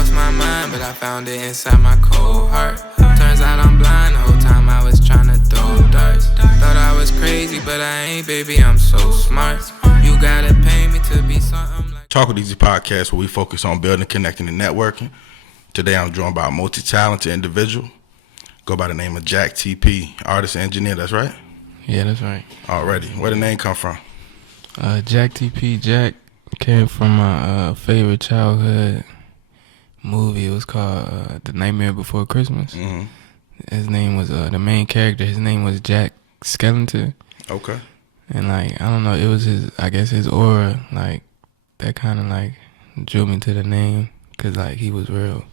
lost my mind, but I found it inside my cold heart. Turns out I'm blind, the whole time I was tryna throw darts. Thought I was crazy, but I ain't, baby, I'm so smart. You gotta pay me to be something like Talk With Deezy podcast, where we focus on building, connecting, and networking. Today I'm joined by a multi-talented individual. Go by the name of JackTp, artist and engineer, that's right? Yeah, that's right. Already. Where the name come from? JackTp, Jack came from my favorite childhood movie. It was called The Nightmare Before Christmas. Mm-hmm. His name was, the main character, his name was Jack Skellington. Okay. And like, I don't know, it was his aura, like, that kind of like drew me to the name. Cause like, he was real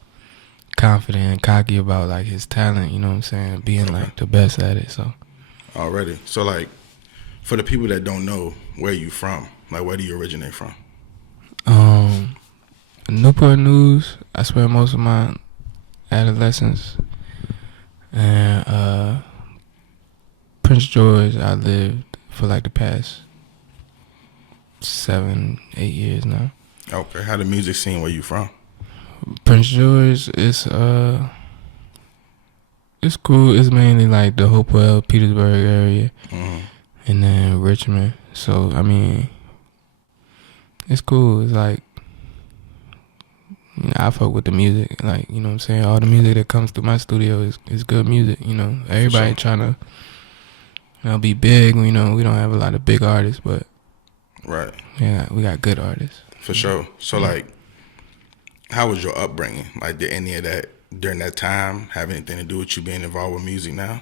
confident and cocky about like his talent, you know what I'm saying? Being like the best at it, so. Already. So like, for the people that don't know, where you from? Like, where do you originate from? Newport News. I spent most of my adolescence. And Prince George, I lived for like the past 7-8 years now. Okay. How the music scene where you from? Prince George is it's cool. It's mainly like the Hopewell, Petersburg area, and then Richmond. So I mean, it's cool. It's like, you know, I fuck with the music. Like, you know what I'm saying? All the music that comes through my studio is good music. You know, everybody trying to, you know, be big. You know, we don't have a lot of big artists, but right. Yeah, we got good artists. For sure. So like, how was your upbringing? Like, did any of that during that time have anything to do with you being involved with music now?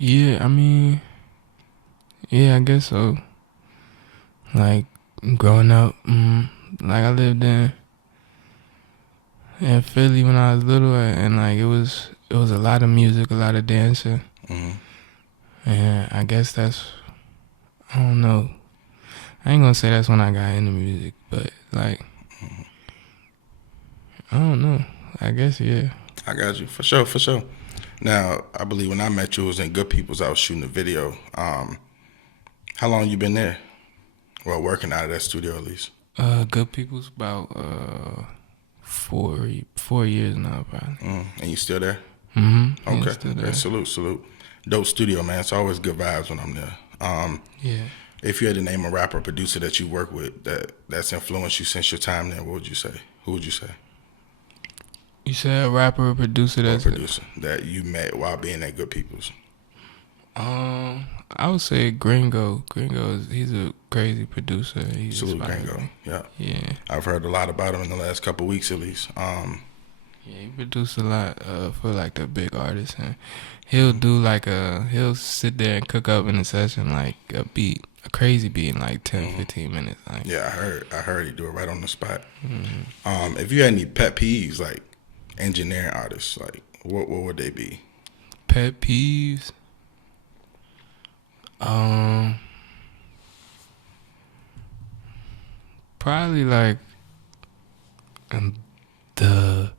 Yeah, I mean, yeah, I guess so. Like, growing up, like I lived in Philly when I was little, and like it was a lot of music, a lot of dancing, and I guess that's, I don't know, I ain't gonna say that's when I got into music, but like, I don't know, I guess, yeah. I got you, for sure, for sure. Now, I believe when I met you, it was in Good People's. I was shooting a video. How long you been there? Well, working out of that studio at least. Good People's about 4 years now, probably. And you still there? Mm-hmm. Okay. Yeah, still there. Okay. Salute. Dope studio, man. It's always good vibes when I'm there. Yeah. If you had to name a rapper or producer that you work with that's influenced you since your time there, what would you say? Who would you say? You said a rapper or producer that's... Or producer that you met while being at Good People's. I would say Gringo. He's a crazy producer. He's Salute Gringo. Yeah. Yeah. I've heard a lot about him in the last couple of weeks at least. Yeah, he produced a lot for like the big artists, and he'll do like he'll sit there and cook up in a session like a crazy beat in like 10-15 minutes. Like. Yeah, I heard he do it right on the spot. If you had any pet peeves, like engineering artists, like what would they be? Pet peeves? Probably like the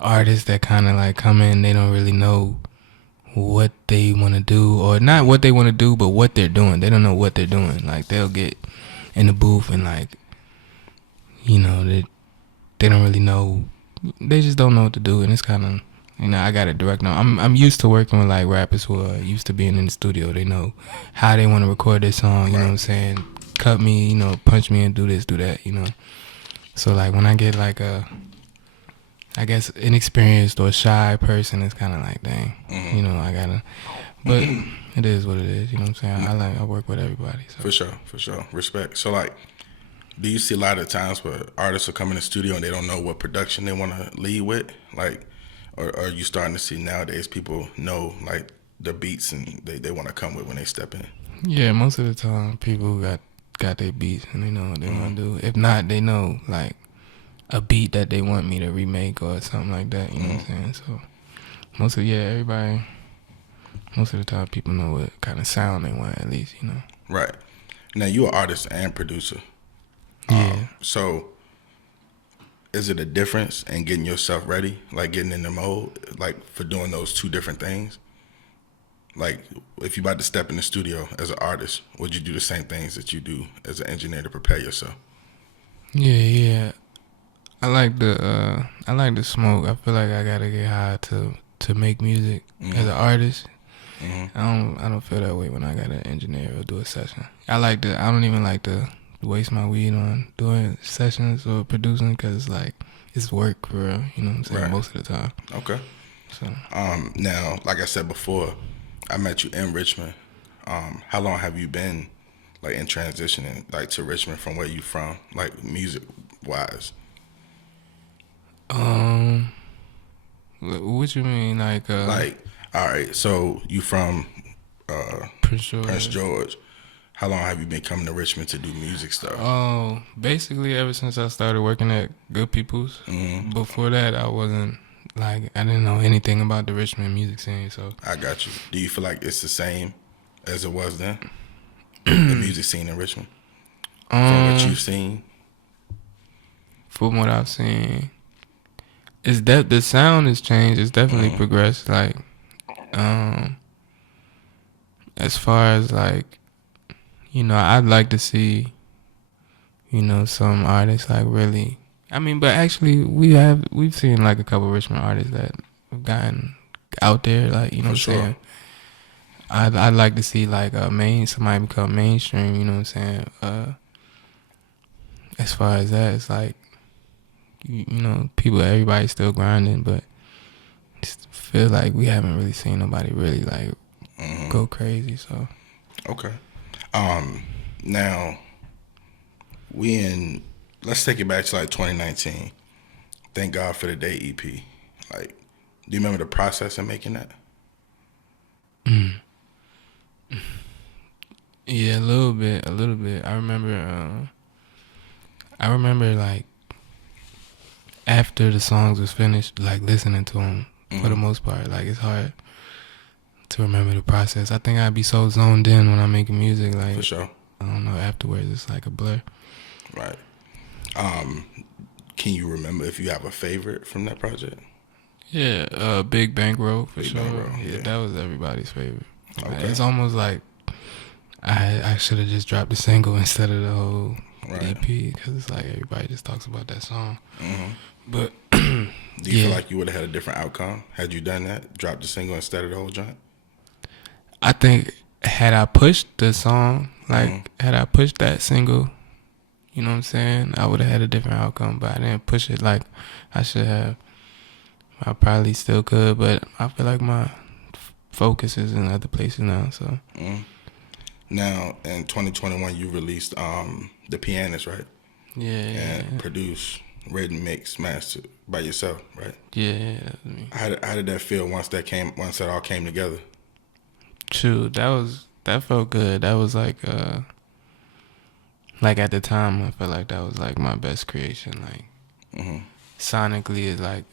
artists that kind of like come in, they don't really know what they want to do, or not what they want to do, but what they're doing. They don't know what they're doing. Like, they'll get in the booth and like, you know, they don't really know. They just don't know what to do, and it's kind of, you know, I got to direct them. I'm used to working with like rappers who are used to being in the studio. They know how they want to record their song. You know what I'm saying? Cut me, you know, punch me and do this, do that. You know. So like when I get like I guess inexperienced or shy person, it's kind of like, dang, you know, I gotta. But it is what it is. You know what I'm saying? I work with everybody. So. For sure. Respect. So like, do you see a lot of times where artists will come in the studio and they don't know what production they want to lead with? Like, or are you starting to see nowadays people know like the beats and they want to come with when they step in? Yeah, most of the time people got their beats and they know what they want to do. If not, they know like a beat that they want me to remake or something like that. You know what I'm saying? So most of the time people know what kind of sound they want, at least, you know. Right. Now you're an artist and producer. Yeah. So is it a difference in getting yourself ready, like getting in the mode, like for doing those two different things? Like, if you about to step in the studio as an artist, would you do the same things that you do as an engineer to prepare yourself? Yeah. I like the smoke. I feel like I gotta get high to make music as an artist. I don't feel that way when I gotta engineer or do a session. I don't even like to waste my weed on doing sessions or producing because like it's work for real. You know what I'm saying? Right. Most of the time. Okay. So Now, like I said before, I met you in Richmond. How long have you been like in transitioning like to Richmond from where you from, like music wise? what you mean like All right, so you from Prince George? Prince George. How long have you been coming to Richmond to do music stuff? Oh, basically ever since I started working at Good People's. Before that, I wasn't like I didn't know anything about the Richmond music scene. So I got you. Do you feel like it's the same as it was then? The music scene in Richmond, from what you've seen. from what I've seen, it's that the sound has changed. It's definitely progressed. Like, as far as like, I'd like to see, some artists like really. I mean, but actually, we've seen like a couple of Richmond artists that have gotten out there. Like, you know For what I'm saying. I'd like to see like somebody become mainstream. You know what I'm saying. As far as that, it's like, everybody's still grinding, but just feel like we haven't really seen nobody really like go crazy. So Okay. Now let's take it back to like 2019. Thank God for the Day EP. Like, do you remember the process of making that? yeah, a little bit. I remember like after the songs was finished, like listening to them for the most part. Like, it's hard to remember the process. I think I'd be so zoned in when I'm making music. Like, For sure. I don't know. Afterwards, it's like a blur. Right. Can you remember if you have a favorite from that project? Yeah, Big Bankroll for Big sure. Bankroll, Yeah, yeah. that was everybody's favorite. Okay. It's almost like I should have just dropped the single instead of the whole Right. EP because it's like everybody just talks about that song. But Do you Yeah. feel like you would have had a different outcome had you done that? Dropped the single instead of the whole joint? I think had I pushed the song, like had I pushed that single, you know what I'm saying, I would have had a different outcome. But I didn't push it like I should have. I probably still could, but I feel like my focus is in other places now. So Now, in 2021, you released The Pianist, right? yeah, And produced, written, mixed, mastered by yourself, right? yeah, that's me. How did that feel once that all came together? True, that felt good. That was like at the time I felt like that was like my best creation. Like sonically, it's like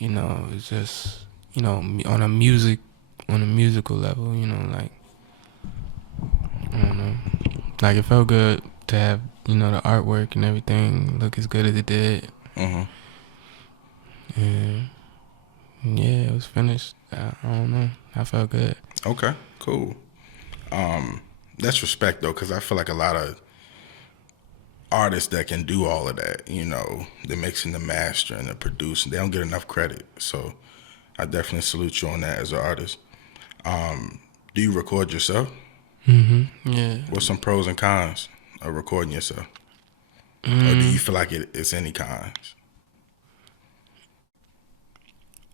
it's just on a musical level. Like I don't know, like it felt good to have the artwork and everything look as good as it did. And yeah, it was finished. I don't know. I felt good. Okay, cool. That's respect though, because I feel like a lot of artists that can do all of that, the mixing, the mastering, the producing, they don't get enough credit. So I definitely salute you on that as an artist. Do you record yourself? Yeah. What's some pros and cons of recording yourself? Or do you feel like it's any cons?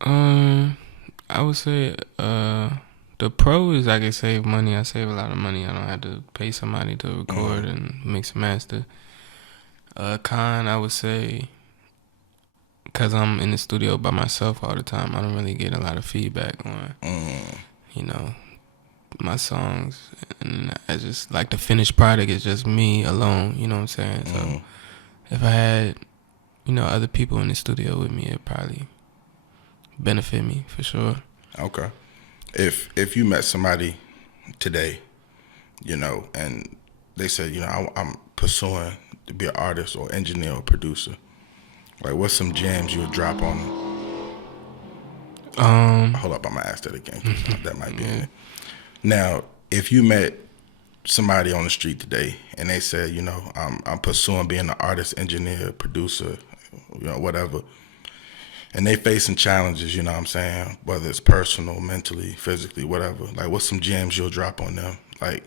I would say the pro is I can save money. I save a lot of money. I don't have to pay somebody to record and mix and master. Con, I would say, because I'm in the studio by myself all the time, I don't really get a lot of feedback on, my songs. And I just, like, the finished product is just me alone, you know what I'm saying? So if I had, other people in the studio with me, it'd probably benefit me for sure. Okay. If you met somebody today, and they said, I'm pursuing to be an artist or engineer or producer, like what's some jams you would drop on them? Hold up, I'm gonna ask that again. 'Cause that might be it. Now, if you met somebody on the street today and they said, you know, I'm pursuing being an artist, engineer, producer, you know, whatever, and they facing challenges, you know what I'm saying, whether it's personal, mentally, physically, whatever, like what's some gems you'll drop on them, like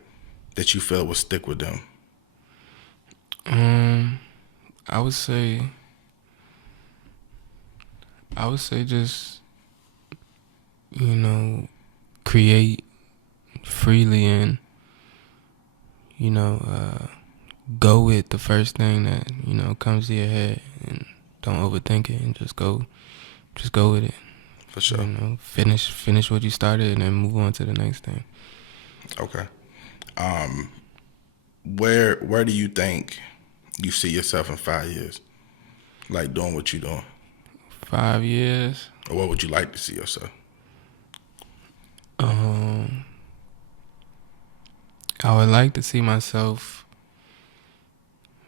that you feel will stick with them? I would say just, you know, create freely and, you know, go with the first thing that, you know, comes to your head, and don't overthink it, and just go with it. For sure. You know, finish what you started and then move on to the next thing. Okay. Where do you think you see yourself in 5 years? Like doing what you're doing? 5 years. Or what would you like to see yourself? I would like to see myself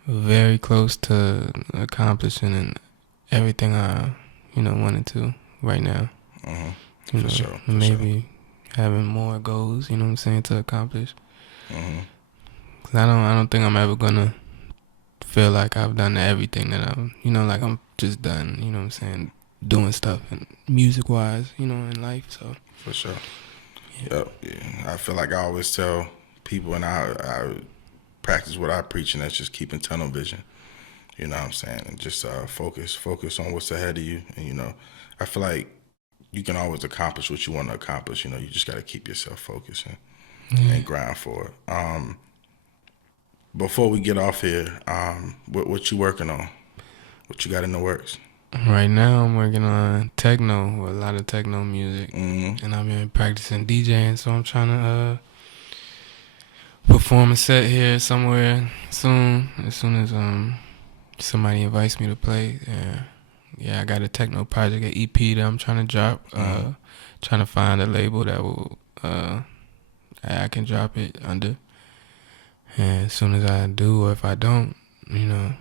very close to accomplishing everything I, you know, wanted to right now. You know, sure. maybe having more goals, you know what I'm saying, to accomplish. 'Cause I don't think I'm ever gonna feel like I've done everything that I'm, you know, like I'm just done, you know what I'm saying, doing stuff and music wise, you know, in life. So For sure. Yep. Yeah. I feel like I always tell people, and I practice what I preach, and that's just keeping tunnel vision. You know what I'm saying? And just focus on what's ahead of you. And, you know, I feel like you can always accomplish what you want to accomplish. You know, you just got to keep yourself focused and grind for it. Before we get off here, what you working on? What you got in the works? right now I'm working on techno, a lot of techno music, and I've been practicing DJing, so I'm trying to perform a set here somewhere soon, as soon as somebody invites me to play. Yeah, I got a techno project, an EP that I'm trying to drop. Trying to find a label that will I can drop it under. And as soon as I do, or if I don't, you know,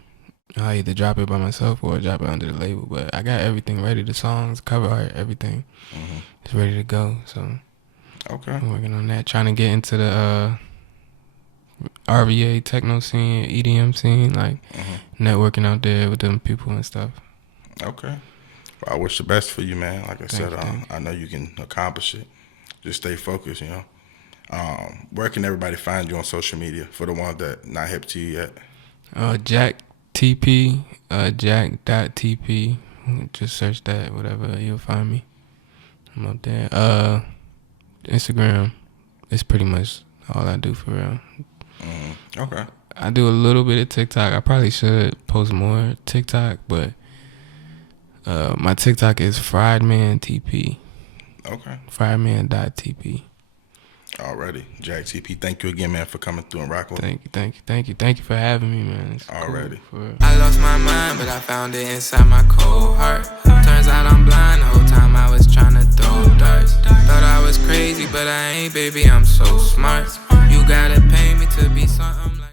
I'll either drop it by myself or drop it under the label. But I got everything ready, the songs, cover art, everything. It's ready to go. So Okay. I'm working on that, trying to get into the RVA techno scene, EDM scene, like networking out there with them people and stuff. Okay. Well, I wish the best for you, man. Like I said, Thank you. I know you can accomplish it. Just stay focused, you know. Where can everybody find you on social media for the ones that not hip to you yet? JackTp, Jack.TP. Just search that, whatever, you'll find me. I'm up there. Instagram is pretty much all I do for real. Okay. I do a little bit of TikTok. I probably should post more TikTok, but my TikTok is FriedmanTP. Okay. Friedman.tp. Already. JackTp, thank you again, man, for coming through and rocking with me. Thank you for having me, man. It's Already. cool, for real. I lost my mind, but I found it inside my cold heart. Turns out I'm blind, the whole time I was trying to throw darts. Thought I was crazy, but I ain't, baby, I'm so smart. You gotta pay me to be something like